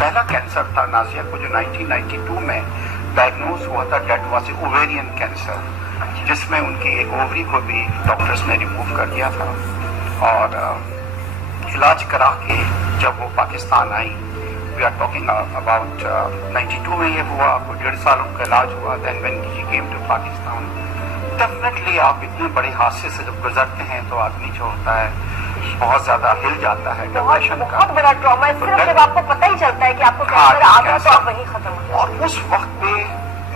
पहला कैंसर था नाजिया को जो 1992 में डायग्नोज हुआ था, डेट वाज ओवेरियन कैंसर, जिसमें उनकी एक ओवरी को भी डॉक्टर्स ने रिमूव कर दिया था। और इलाज करा के जब वो पाकिस्तान आई, वी आर टॉकिंग अबाउट 92 में ये हुआ, आपको 1.5 साल उनका इलाज हुआ। Then when she came to Pakistan, definitely आप इतने बड़े हादसे से जब गुजरते हैं तो आदमी जो होता है बहुत ज्यादा हिल जाता है, डिप्रेशन का बहुत बड़ा ट्रॉमा है। सिर्फ जब आपको पता ही चलता है कि आपको कैंसर आ गया तो आप वहीं खत्म हो जाते। और उस वक्त पे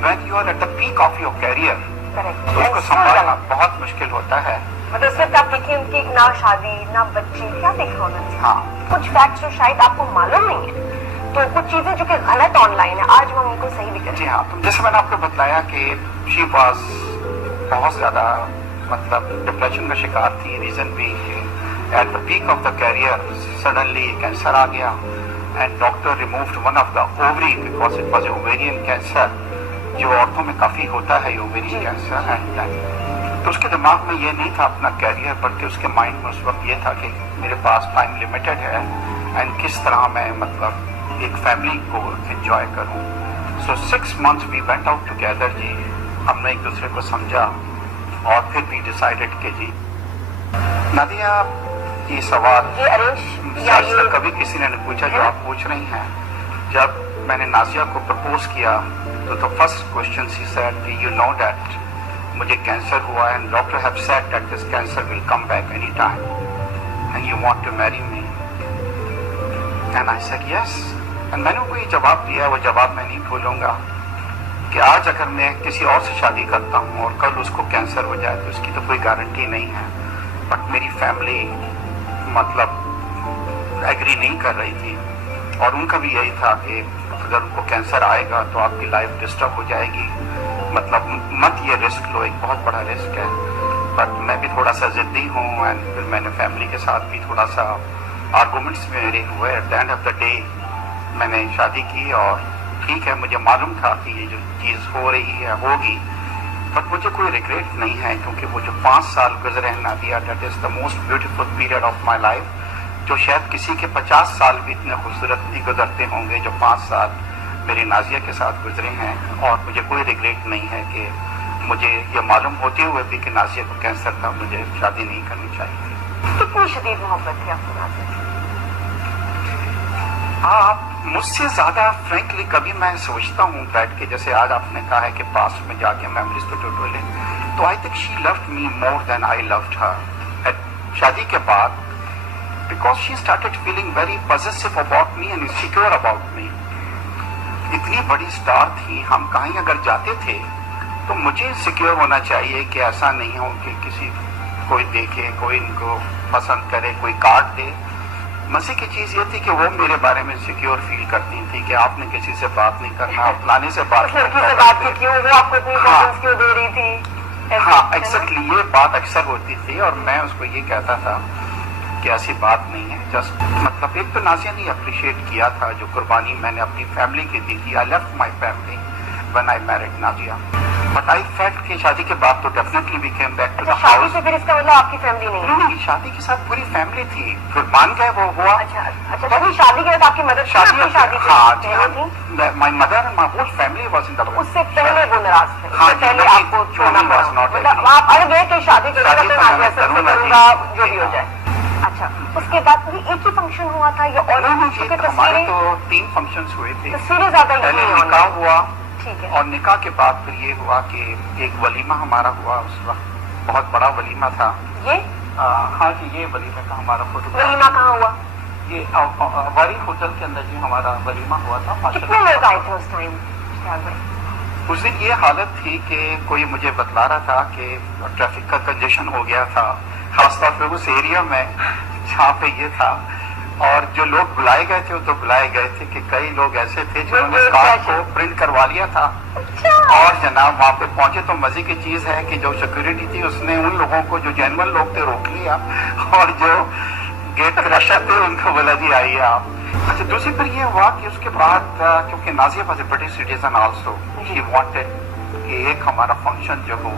when you are at the peak of your career, correct, उसको संभालना बहुत मुश्किल होता है। मतलब इस वक्त आप देखिए उनकी ना शादी ना बच्चे, क्या देखा होना चाहिए। हाँ, कुछ फैक्ट्स जो शायद आपको मालूम नहीं है, तो कुछ चीजें जो कि गलत ऑनलाइन है, आज हम उनको सही भी करें। जी हाँ, तो जैसे मैंने आपको बताया कि शी वाज बहुत ज्यादा मतलब डिप्रेशन का शिकार थी। रीजन भी at the peak of the career suddenly cancer आ गया and doctor removed one of the ovary because it was ovarian cancer, जो औरतों में काफी होता है ओवेरियन कैंसर। एंड तो उसके दिमाग में ये नहीं था अपना कैरियर, बल्कि उसके माइंड में उस वक्त ये था कि मेरे पास टाइम लिमिटेड है एंड किस तरह मैं मतलब एक फैमिली को एंजॉय करूं। So 6 months we went out together जी, हमने एक दूसरे को समझा और फिर भी डिसाइडेड कि जी नादिया, ये सवाल ये अरेंज या आज तक कभी किसी ने नहीं पूछा जो आप पूछ रही हैं। जब मैंने नाजिया को प्रपोज किया तो the first question she said कि यू नो दैट मुझे कैंसर हुआ and doctor have said that this cancer will come back any time and you want to marry me and I said yes. And मैंने कोई जवाब दिया, वो जवाब मैं नहीं भूलूंगा कि आज अगर मैं किसी और से शादी करता हूँ और कल उसको कैंसर हो जाए तो उसकी तो कोई गारंटी नहीं है, बट मेरी फैमिली मतलब एग्री नहीं कर रही थी और उनका भी यही था कि अगर उनको कैंसर आएगा तो आपकी लाइफ डिस्टर्ब हो जाएगी, मतलब मत ये रिस्क लो, एक बहुत बड़ा रिस्क है। बट मैं भी थोड़ा सा जिद्दी हूँ एंड फिर मैंने फैमिली के साथ भी थोड़ा सा आर्गूमेंट्स मेरे हुए। At the end of the day मैंने शादी की और ठीक है, मुझे मालूम था कि ये जो चीज़ हो रही है होगी, बट मुझे कोई रिग्रेट नहीं है क्योंकि वो जो 5 साल गुजरे हैं Nadia, that is the most beautiful period of my life, जो शायद किसी के 50 साल भी इतने खूबसूरत नहीं गुजरते होंगे जो 5 साल मेरी नाजिया के साथ गुजरे हैं। और मुझे कोई रिग्रेट नहीं है कि मुझे ये मालूम होते हुए भी कि नाजिया को कैंसर था, मुझे शादी नहीं करनी चाहिए। कितनी शदीद मोहब्बत थी आपको नाजिया से? आप मुझसे ज्यादा फ्रैंकली कभी मैं सोचता हूँ बैठ के, जैसे आज आपने कहा है कि पास में जाके मेमोरीज तो टोटोले, तो I think she loved me more than I loved her शादी के बाद, because she started feeling very positive about me and insecure about me. इतनी बड़ी स्टार थी, हम कहीं अगर जाते थे तो मुझे सिक्योर होना चाहिए कि ऐसा नहीं हो कि किसी कोई देखे, कोई इनको पसंद करे, कोई काट दे। मजे की चीज ये थी कि वो मेरे बारे में सिक्योर फील करती थी कि आपने किसी से बात नहीं करना, फलाने से बात नहीं करना, क्यों वो आपको इतनी इम्पोर्टेंस क्यों दे रही थी। हाँ एग्जैक्टली, ये बात अक्सर होती थी और मैं उसको ये कहता था कि ऐसी बात नहीं है। जस्ट मतलब एक तो नाजिया ने अप्रिशिएट किया था जो कुर्बानी मैंने अपनी फैमिली की दी थी। I left my family when I married Nazia, but I felt कि शादी के बाद तो definitely we came back to the शादी हाउस। से फिर इसका मतलब आपकी फैमिली नहीं? नहीं, शादी के साथ पूरी फैमिली थी, फिर मान गए वो हुआ। अच्छा, तो शादी के बाद आपकी मदर शादी my mother and my whole family was in the. उससे पहले वो नाराज थे? हाँ, पहले आपको छोड़ना पड़ा, मतलब आप अड़ गए कि शादी करूंगा तो नाजिया से करूंगा जो भी हो जाए। अच्छा, उसके बाद भी एक ही फंक्शन हुआ था या और हमारे तो 3 फंक्शंस हुए थे। तस्वीरें ज्यादा पहले निकाह हुआ, ठीक है, और निकाह के बाद फिर ये हुआ कि एक वलीमा हमारा हुआ, उस वक्त बहुत बड़ा वलीमा था ये। हाँ जी, ये वलीमा का हमारा फोटो। वलीमा कहाँ हुआ? ये वारी होटल के अंदर जी हमारा वलीमा हुआ था। कितने लोग आए थे उस टाइम? उस दिन ये हालत थी कि कोई मुझे बतला रहा था कि ट्रैफिक का कंजेशन हो गया था, खासतौर पर उस एरिया में जहाँ पे ये था, और जो लोग बुलाए गए थे वो तो बुलाए गए थे कि कई लोग ऐसे थे जिन्होंने कार्ड को प्रिंट करवा लिया था। और जनाब वहाँ पे पहुंचे तो मजे की चीज है कि जो सिक्योरिटी थी उसने उन लोगों को जो जेन्युइन लोग थे रोक लिया, और जो गेट क्रशर थे उनको बोला जी आइए आप। अच्छा, दूसरी फिर ये हुआ कि उसके बाद क्योंकि Nazia was a British citizen also, she wanted कि एक हमारा फंक्शन जो हो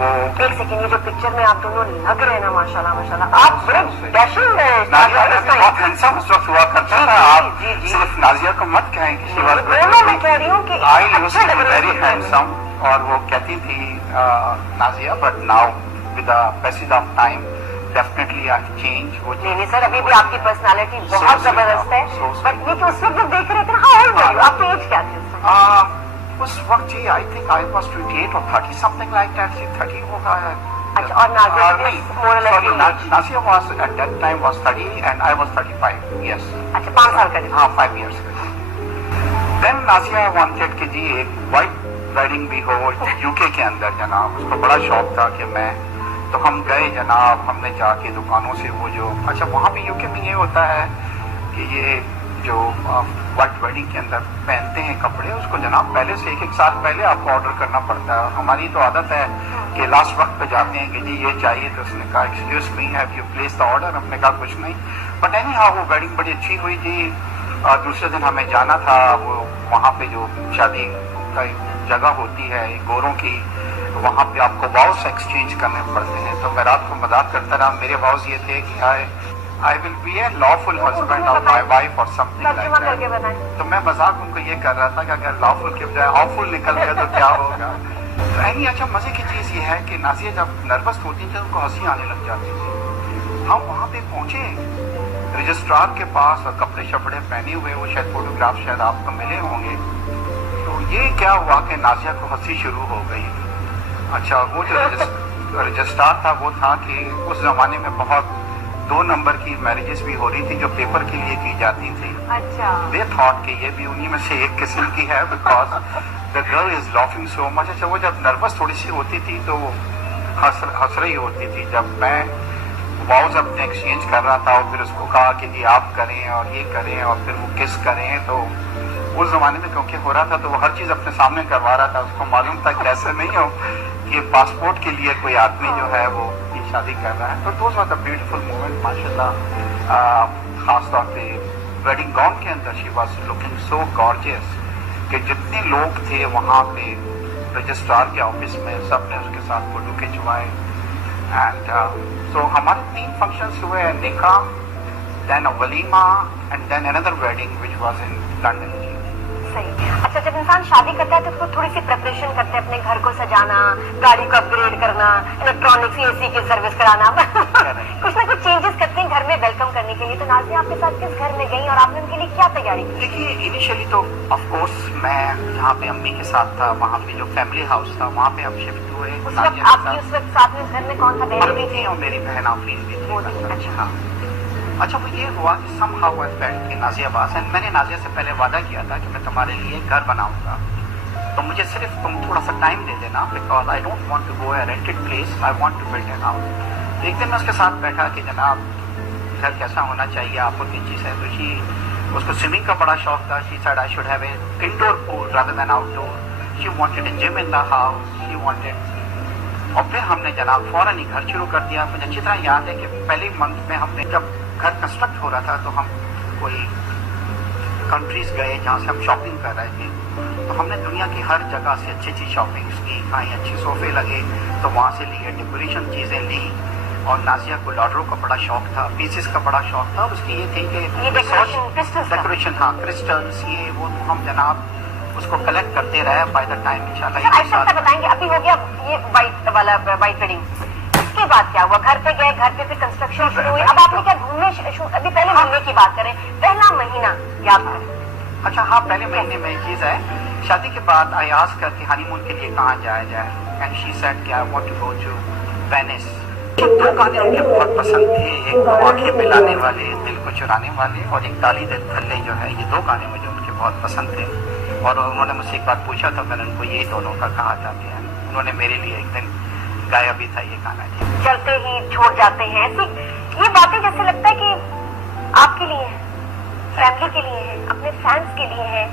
वो एक सेकेंड, ये जो पिक्चर में आप दोनों लग रहे हैं ना, माशाल्लाह माशाल्लाह, आप बड़े डैशिंग बहुत हैंडसम उस वक्त हुआ करता था। आप सिर्फ नाजिया को मत कहें कि शी वाज मैं कह रही हूँ कि I used to be very handsome, और वो कहती थी Nazia, but now with the passage of time definitely I change. वो नहीं सर, अभी भी आपकी पर्सनालिटी बहुत जबरदस्त है, बट ये कि उस वक्त जब देख रहे थे ना, हाउ ओल्ड वर यू, आपकी एज क्या थी उस वक्त? जी I think I was 28 or 30 something like that. 30 होगा। अच्छा, और Nazia was at that time was 30 and I was 35. Yes. अच्छा, 5 साल का। हाँ, 5 years का। देन नाजिया वांटेड कि जी एक वाइट वेडिंग भी हो यूके के अंदर जनाब। उसको बड़ा शौक था कि मैं, तो हम गए जनाब, हमने जाके दुकानों से वो जो, अच्छा वहाँ पे यूके में ये होता है कि ये जो वाइट वेडिंग के अंदर पहनते हैं कपड़े, उसको जनाब पहले से एक साल पहले आपको ऑर्डर करना पड़ता है। हमारी तो आदत है कि लास्ट वक्त पे जाते हैं कि जी ये चाहिए, तो उसने कहा excuse me, have you place the order? हमने कहा कुछ नहीं, बट एनी हाउ वो वेडिंग बड़ी अच्छी हुई थी। दूसरे दिन हमें जाना था, वो वहाँ पे जो शादी का जगह होती है गोरों की, वहाँ पे आपको वाउस एक्सचेंज करने पड़ते हैं। तो मैं रात को मजाक करता रहा, मेरे वाउस ये थे कि I will be A lawful husband of my wife और समथिंग लाइक दैट। तो मैं मजाक उनको ये कर रहा था कि अगर लॉफुल के बजाय ऑफुल निकल गया तो क्या होगा। तो यानी अच्छा मजे की चीज ये है कि नाजिया जब नर्वस होती थी उनको हंसी आने लग जाती थी। हम वहाँ पे पहुंचे रजिस्ट्रार के पास और कपड़े शपड़े पहने हुए, वो शायद फोटोग्राफ शायद आपको मिले होंगे। तो ये क्या हुआ कि नाजिया को हंसी शुरू हो गई। अच्छा, वो जो रजिस्ट्रार था वो था कि उस जमाने में बहुत 2 नंबर की मैरिजेस भी हो रही थी जो पेपर के लिए की जाती थी। अच्छा। दे थॉट कि ये भी उन्हीं में से एक किस्म की है, because the girl is laughing so much. अच्छा, वो जब नर्वस थोड़ी सी होती थी तो हंस रही होती थी। जब मैं वाउज अपने एक्सचेंज कर रहा था और फिर उसको कहा कि जी आप करें और ये करें और फिर वो किस करें, तो उस जमाने में क्योंकि हो रहा था तो वो हर चीज अपने सामने करवा रहा था। उसको मालूम था कैसे नहीं हो कि पासपोर्ट के लिए कोई आदमी जो है वो शादी कर रहा है। तो those were the beautiful moment माशाल्लाह। खास तौर पे वेडिंग गाउन के अंदर she was looking so gorgeous कि जितने लोग थे वहाँ पे रजिस्ट्रार के ऑफिस में सब ने उसके साथ फोटो खिंचवाए। एंड सो हमारे 3 फंक्शंस हुए, निकाह, देन अ वलीमा and then another wedding which was in London. सही। अच्छा, जब इंसान शादी करता है तो उसको थोड़ी सी प्रिपरेशन करते हैं, अपने घर को सजाना, गाड़ी को अपग्रेड करना, इलेक्ट्रॉनिक्स एसी की सर्विस कराना कुछ ना कुछ चेंजेस करते हैं घर में वेलकम करने के लिए। तो नाज़िया आपके साथ किस घर में गई और आपने उनके लिए क्या तैयारी की? देखिए, इनिशियली तो ऑफ कोर्स मैं जहाँ पे अम्मी के साथ था, वहाँ पे जो फैमिली हाउस था वहाँ पे हम शिफ्ट हुए। आपकी उस वक्त साथ में घर में कौन था? बहन भी थी और मेरी बहन आफरीन भी थी। अच्छा। हाँ, अच्छा, वो ये हुआ कि somehow I felt कि नाजिया बास है। मैंने नाजिया से पहले वादा किया था कि मैं तुम्हारे लिए घर बनाऊंगा, तो मुझे सिर्फ तुम थोड़ा सा टाइम दे देना, because I don't want to go a rented place, I want to build an house. एक दिन मैं उसके साथ बैठा कि जनाब घर कैसा होना चाहिए, आपको किन चीज़ है। तो उसको स्विमिंग का बड़ा शौक था। She said I should have a indoor pool rather than outdoor. She wanted A gym in the house, she wanted. और फिर हमने जनाब फौरन ही घर शुरू कर दिया। मुझे अच्छी तरह याद है कि पहले मंथ में हमने जब घर कंस्ट्रक्ट हो रहा था तो हम कोई कंट्रीज गए जहाँ से हम शॉपिंग कर रहे थे, तो हमने दुनिया की हर जगह से अच्छी अच्छी शॉपिंग की। कहीं अच्छे सोफे लगे तो वहाँ से लिए, डेकोरेशन चीज़ें ली। और नाजिया को लॉर्डरों का बड़ा शौक था, पीसेस का बड़ा शौक था। उसकी ये थी कि डेकोरेशन, हाँ, क्रिस्टल्स, ये वो, तो हम जनाब उसको कलेक्ट करते रहे। बाय द टाइम इंशाल्लाह बताएंगे। अभी हो गया ये वाइट वाला वाइट वेडिंग, इसके बाद क्या हुआ? घर पे गए, घर पे फिर कंस्ट्रक्शन शुरू हुई। अब आपने क्या घूमने, अभी पहले महीने की बात करें, पहला महीना याद करें। अच्छा, हाँ, पहले महीने में चीज़ है, शादी के बाद आई आस्क्ड हर कि हनीमून के लिए कहाँ जाया जाए, एंड शी सेड कि I want to go to Venice. 2 गाने उनके बहुत पसंद थे, एक तो आंखें मिलाने वाले, दिल को चुराने वाले, और एक ताली दे थल्ले जो है, ये 2 गाने मुझे उनके बहुत पसंद थे। और उन्होंने मुझसे एक बात पूछा था, मैंने उनको यही दोनों का कहा था कि उन्होंने मेरे लिए एक दिन गाया भी था ये गाना। चलते ही छोड़ जाते हैं, ऐसी ये बातें जैसे लगता है कि आपके लिए है, फैमिली के लिए है, अपने फैंस के लिए है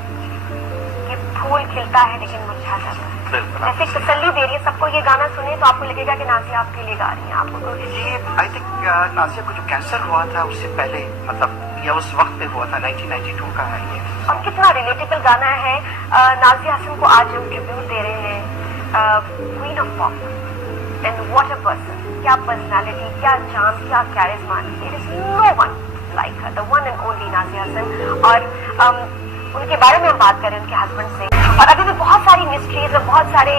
कि फूल खिलता है लेकिन मुरझा जाता है। जैसे तसल्ली दे रही है सबको। ये गाना सुने तो आपको लगेगा कि नाजिया आपके लिए गा रही है। आपको ये आई थिंक नाजिया को जो कैंसर हुआ था उससे पहले, मतलब या उस वक्त पे हुआ था, 1992 का है ये। और कितना रिलेटेबल गाना है। नाजिया हसन को आज हम ट्रिब्यूट दे रहे हैं, queen of pop. And what a person, kya personality, kya charm, kya charisma. There is no one like her, the one and only Nazia Hassan. और उनके बारे में हम बात करें उनके हस्बैंड से, और अभी भी बहुत सारी मिस्ट्रीज और बहुत सारे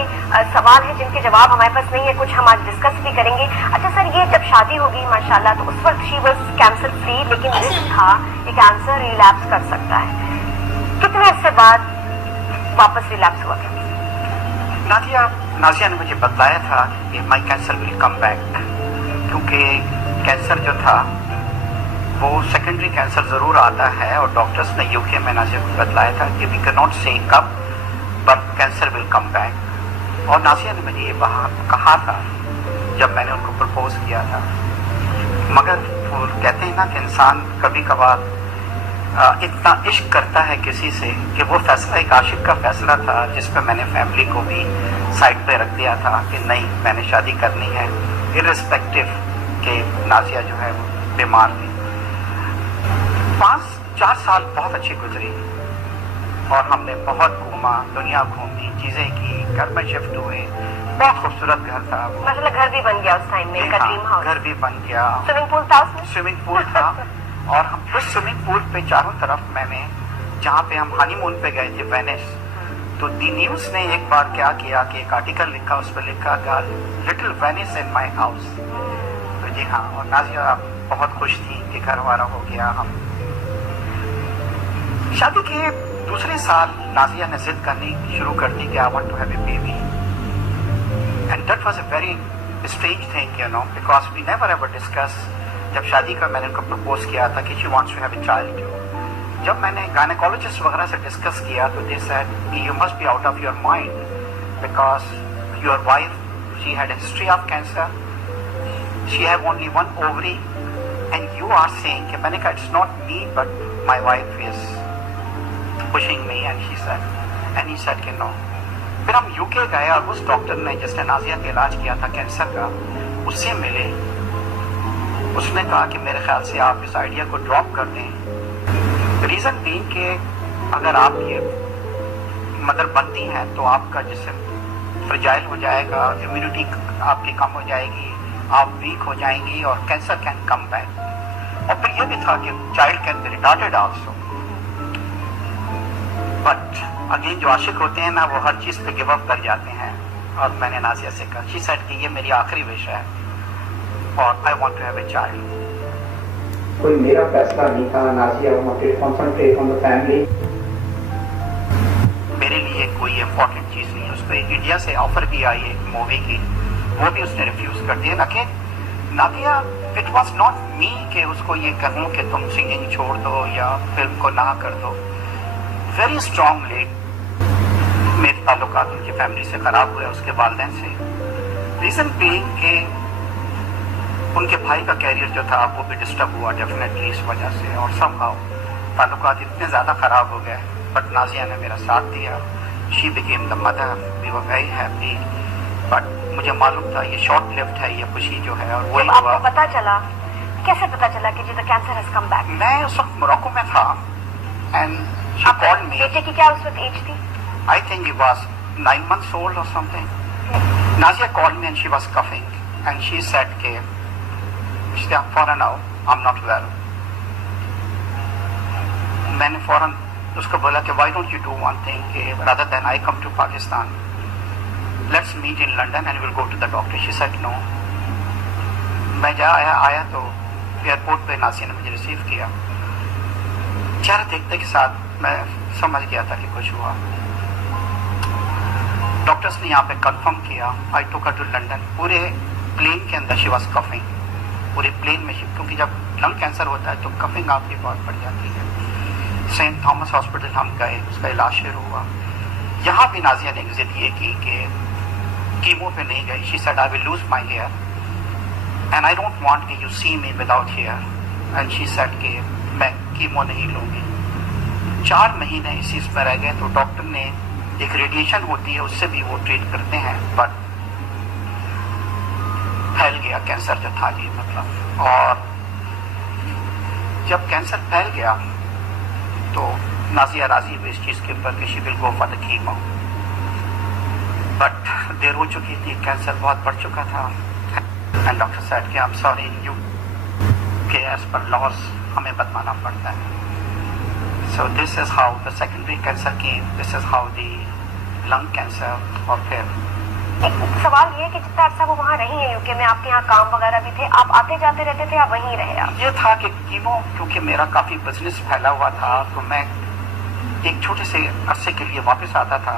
सवाल हैं जिनके जवाब हमारे पास नहीं है, कुछ हम आज डिस्कस भी करेंगे. अच्छा सर, ये जब शादी होगी माशाल्लाह तो उस वक्त शी वाज कैंसर फ्री, लेकिन रिस्क था कि कैंसर रिलैप्स कर सकता है. कितने अरसे बाद वापस रिलैप्स हुआ था? नाजिया ने मुझे बताया था कि माई कैंसर विल कम बैक, क्योंकि कैंसर जो था वो सेकेंडरी कैंसर ज़रूर आता है, और डॉक्टर्स ने यूके में नाजिया को बतलाया था कि वी कैन नॉट से कब, but cancer will come back. और नाजिया ने मुझे ये कहा था जब मैंने उनको प्रपोज किया था. मगर वो कहते हैं ना कि इंसान कभी कभार इतना इश्क करता है किसी से कि वो फैसला एक आशिक का फैसला था, जिस पर मैंने फैमिली को भी साइड पे रख दिया था कि नहीं, मैंने शादी करनी है इर्रिस्पेक्टिव कि नाजिया जो है वो बीमार थी. 5-4 साल बहुत अच्छी गुजरी और हमने बहुत घूमा, दुनिया घूमी, चीज़ें की, घर में शिफ्ट हुए. बहुत खूबसूरत घर था वो. मतलब घर भी बन गया उस टाइम में, ड्रीम हाउस. घर भी बन गया. स्विमिंग पूल था उसमें? स्विमिंग पूल था. और हम उस स्विमिंग पूल पे चारों तरफ, मैंने जहाँ पे हम हनीमून पे गए थे वेनिस, तो दी न्यूज़ ने एक बार क्या किया कि एक आर्टिकल लिखा, उस पर लिखा था little Venice in my house. तो जी हाँ, और नाजिया बहुत खुश थी कि घर हमारा हो गया. हम शादी के दूसरे साल नाजिया ने जिद करनी शुरू कर दी कि I want to have a baby, and that was a very strange thing, you know, because we never ever discuss. जब शादी का मैंने उनको प्रपोज किया था कि she wants to have a child, जब मैंने गायनेकोलॉजिस्ट वगैरह से डिस्कस किया तो दे सेड कि you must be out of your mind, because your wife she had history of cancer, she have only one ovary, and you are saying कि, मैंने कहा it's not me but my wife is pushing me, and he said कि no. फिर हम UK गए और उस doctor ने जिसने नाजिया का इलाज किया था कैंसर का, उससे मिले. उसने कहा कि मेरे ख्याल से आप इस आइडिया को ड्रॉप कर दें. रीज़न बीइंग कि अगर आप ये मदर बनती हैं तो आपका जिस्म फ्रजाइल हो जाएगा, इम्यूनिटी आपकी कम हो जाएगी, आप वीक हो जाएंगी, और कैंसर कैन कम बैक. और फिर ये भी था कि child can be retarded also. But again जो आशिक होते हैं ना, वो हर चीज़ पे गिव अप कर जाते हैं. और मैंने नाजिया से कहा, शी सेड कि ये मेरी आखिरी विश है और I want to have a child. कोई मेरा फैसला नहीं था. Nazia wanted to concentrate on the family. मेरे लिए कोई इम्पोर्टेंट चीज़ नहीं. उस पर इंडिया से ऑफर भी आई एक मूवी की, वो भी उसने रिफ्यूज़ कर दिया. लेकिन Nadia, it was not me कि उसको ये कहूँ कि तुम सिंगिंग छोड़ दो या फिल्म को ना कर दो. वेरी स्ट्रांगली मेरे ताल्लुकात उनकी फैमिली से ख़राब हुए, उसके वालिदैन से. रीज़न बीइंग कि उनके भाई का कैरियर जो था वो भी डिस्टर्ब हुआ डेफिनेटली इस वजह से, और समहाउ ताल्लुकात इतने ज़्यादा ख़राब हो गए. बट नाजिया ने मेरा साथ दिया. She became the mother. We were very happy. But मुझे मालूम था ये शॉर्ट लिव्ड है, ये खुशी जो है. और वही हुआ. आपको पता चला, कैसे पता चला कि the cancer has come back? मैं उस वक्त मोरक्को में था, एंड she called me. बेटे की क्या उस वक्त एज थी? I think he was 9 months old or something. Nazia called me and she was coughing, and she said कि फौरन आओ, I'm not well. मैंने फौरन उसको बोला कि why don't you do one thing, कि rather than I come to Pakistan, let's meet in London and we'll go to the doctor. She said no. मैं आया तो एयरपोर्ट पे नाजिया ने मुझे रिसीव किया. चेहरा देखते के साथ मैं समझ गया था कि कुछ हुआ. डॉक्टर्स ने यहाँ पे कंफर्म किया. आई टुक हर टू लंदन. पूरे प्लेन के अंदर शी वाज कफिंग, पूरे प्लेन में. क्योंकि जब लंग कैंसर होता है तो कफिंग आपकी बहुत बढ़ जाती है. सेंट थॉमस हॉस्पिटल हम गए, उसका इलाज शुरू हुआ. यहाँ भी नाजिया ने जिद ये की कि कीमो पे नहीं गई. She said I will lose my hair and I don't want कि you see me without hair. And she said कि मैं कीमो नहीं लूँगी. 4 महीने इसी में रह गए. तो डॉक्टर ने, एक रेडिएशन होती है उससे भी वो ट्रीट करते हैं, बट फैल गया कैंसर जो था जी, मतलब. और जब कैंसर फैल गया तो नाजिया राजी हुई इस चीज़ के ऊपर कि she will go for the chemo. But there हो चुकी थी, कैंसर बहुत बढ़ चुका था एंड डॉक्टर सेड कि आई एम सॉरी यू के एज पर लॉस हमें बताना पड़ता है. So this is how the secondary cancer came, this is how the lung cancer. और फिर एक सवाल ये है कि जितना अर्सा वो वहाँ रही है यूके में, आपके यहाँ काम वगैरह भी थे, आप आते जाते रहते थे, आप वहीं रहे? आप ये था कि कीमो, क्योंकि मेरा काफ़ी बिजनेस फैला हुआ था, तो मैं एक छोटे से अरसे के लिए वापस आता था.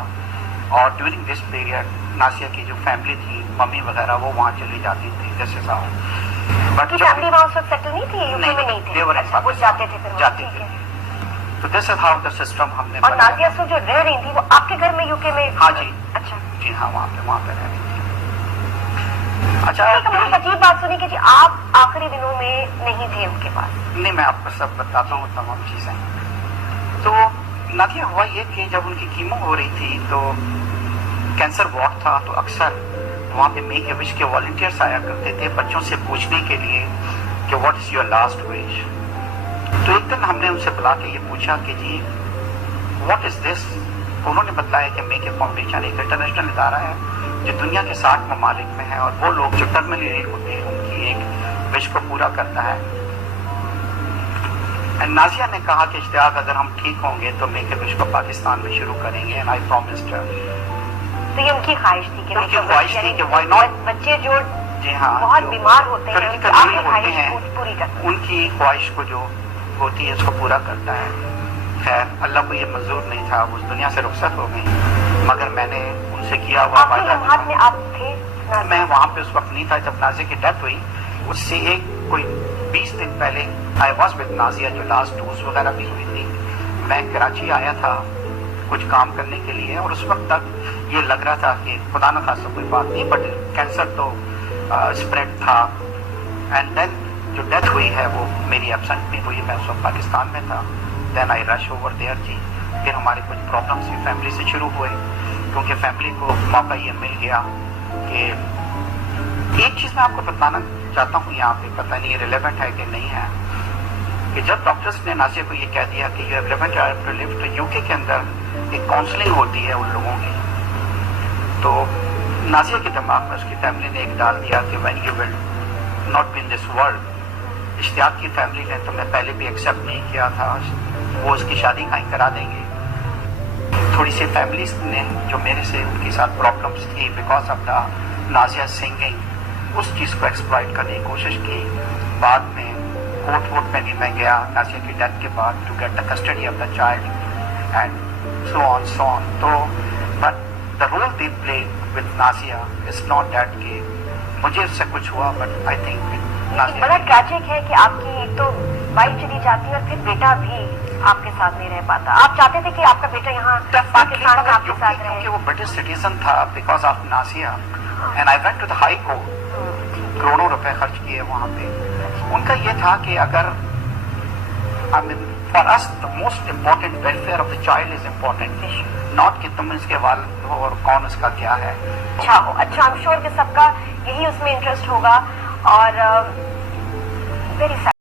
और ड्यूरिंग दिस पीरियड नासिया की जो फैमिली थी, मम्मी वगैरह, वो वहाँ चली जाती थी. जैसे साहब बट फैमिली वहाँ उस वक्त सेटल नहीं थी, यूके में नहीं थे? अच्छा, वो जाते थे फिर? जाती थी. तो this is how the system हमने और नाजिया सो जो रह रही थी वो आपके घर में यूके में? हाँ जी. अच्छा जी हाँ, वहाँ पे रह रही थी. अच्छा, एक मुझे अजीब बात सुनी कि जी आप आखिरी दिनों में नहीं थे उनके पास. नहीं, मैं आपको सब बताता हूँ तमाम चीज़ें. तो नादिया हुआ ये कि जब उनकी कीमो हो रही थी तो कैंसर वार्ड था, तो अक्सर वहाँ पे मेक ए विश के वॉलंटियर्स आया करते थे बच्चों से पूछने के लिए कि what is your last wish. तो एक दिन हमने उनसे बुला के ये पूछा कि जी व्हाट इज़ दिस. उन्होंने बताया कि मेक ए फाउंडेशन एक इंटरनेशनल इदारा है जो दुनिया के 60 ममालिक में है, और वो लोग जो टर्मिनली इल होते हैं उनकी एक विश को पूरा करता है. एंड नाजिया ने कहा कि इश्तियाक अगर हम ठीक होंगे तो मेक ए विश को पाकिस्तान में शुरू करेंगे. एंड आई प्रॉमिस्ड हर. तो ये उनकी ख्वाहिश थी कि उनकी ख्वाहिश थी कि व्हाई नॉट. बच्चे जो जी हाँ, बहुत बीमार होते हैं उनकी आखिरी होते ख्वाहिश हैं, पूरी करते हैं. उनकी ख्वाहिश को जो होती है उसको पूरा करता है. खैर अल्लाह को ये मंजूर नहीं था, वो उस दुनिया से रुखसत हो गई. मगर मैंने उनसे किया हुआ आखिरी लम्हात में आप थे? मैं वहाँ पे उस वक्त नहीं था जब नाजिया की डेथ हुई. उससे एक कोई 20 दिन पहले आई वॉज विद नाजिया, जो लास्ट डोज वगैरह भी हुई थी. मैं कराची आया था कुछ काम करने के लिए, और उस वक्त तक ये लग रहा था कि खुदा न खासा कोई बात नहीं, बट कैंसर तो स्प्रेड था. एंड देन जो डेथ हुई है वो मेरी एब्सेंट में हुई. मैं उस वक्त पाकिस्तान में था. Then I rush over there जी. फिर हमारे कुछ प्रॉब्लम्स भी फैमिली से शुरू हुए, क्योंकि फैमिली को मौका ये मिल गया कि एक चीज़ मैं आपको बताना चाहता हूँ यहाँ पे, पता नहीं रिलेवेंट है कि नहीं है, कि जब डॉक्टर्स ने नासिया को ये कह दिया कि you have 11 years to live, तो यूके के अंदर एक काउंसलिंग होती है उन लोगों की. तो नासिया के दिमाग में उसकी फैमिली ने एक डाल दिया कि when you will not be in this world. Ishtiaq की फैमिली ने तो मैं पहले भी एक्सेप्ट नहीं किया था, वो उसकी शादी कहीं करा देंगे. थोड़ी सी फैमिलीज ने जो मेरे से उनके साथ प्रॉब्लम्स थी because of the Nazia singing, उस चीज़ को एक्सप्लॉइट करने की कोशिश की. बाद में कोर्ट में भी मैं गया नाजिया की डेथ के बाद to get the custody of the child and so on. तो but the role they play with Nazia is not that कि मुझे उससे कुछ हुआ, बट आई थिंक बड़ा ट्रैजिक है कि आपकी एक तो वाइफ चली जाती है और फिर बेटा भी आपके साथ नहीं रह पाता. आप चाहते थे कि आपका बेटा यहाँ पाकिस्तान में आपके साथ रहे? क्योंकि वो ब्रिटिश सिटीजन था because of Nazia. And I went to the high court, करोड़ों रुपए खर्च किए वहाँ पे. उनका ये था कि अगर I mean for us the most important welfare of the child is important, not कि तुम इसके वालिद हो और कौन उसका क्या है. अच्छा हो. अच्छा, आई एम श्योर कि सबका यही उसमें इंटरेस्ट होगा. और वेरी